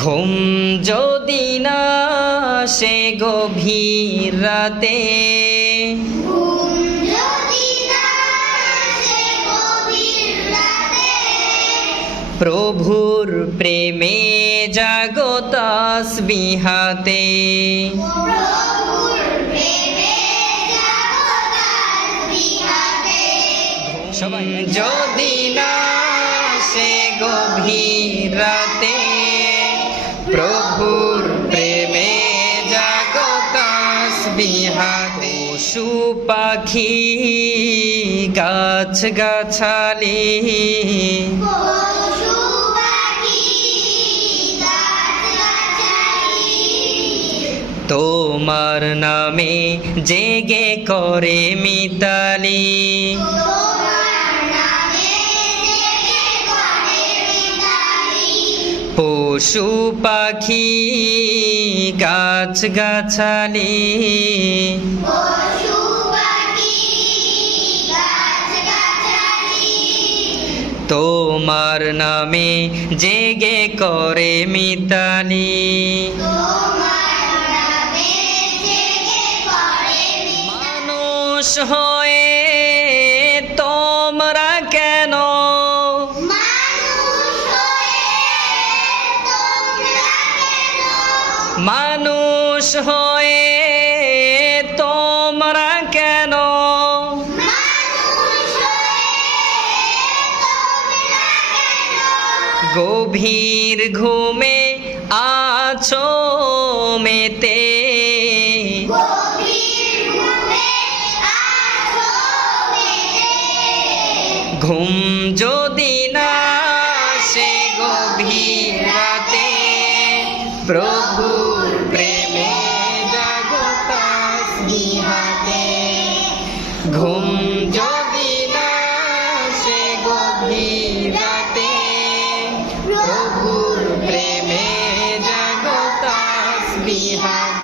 ঘুম যদি না আসে গভীর রাতে, প্রভুর প্রেমে জাগো তাসবিহাতে। সবাই যদি না আসে গভীর রাতে, প্রভুর প্রেমে জাগো তাসবিহাতে। পশু পাখি গাছ গাছালি, তোমার নামে জেগে করে মিতালি। পশু পাখি গাছ গাছালি, তোমার নামে জেগে করে মিতালি। মানুষ হয়ে তোমরা কেন, মানুষ হয়ে তোমরা কেন, গভীর ঘুমে আছো মেতে। ঘুম যদি না আসে গভীর রাতে, প্রভু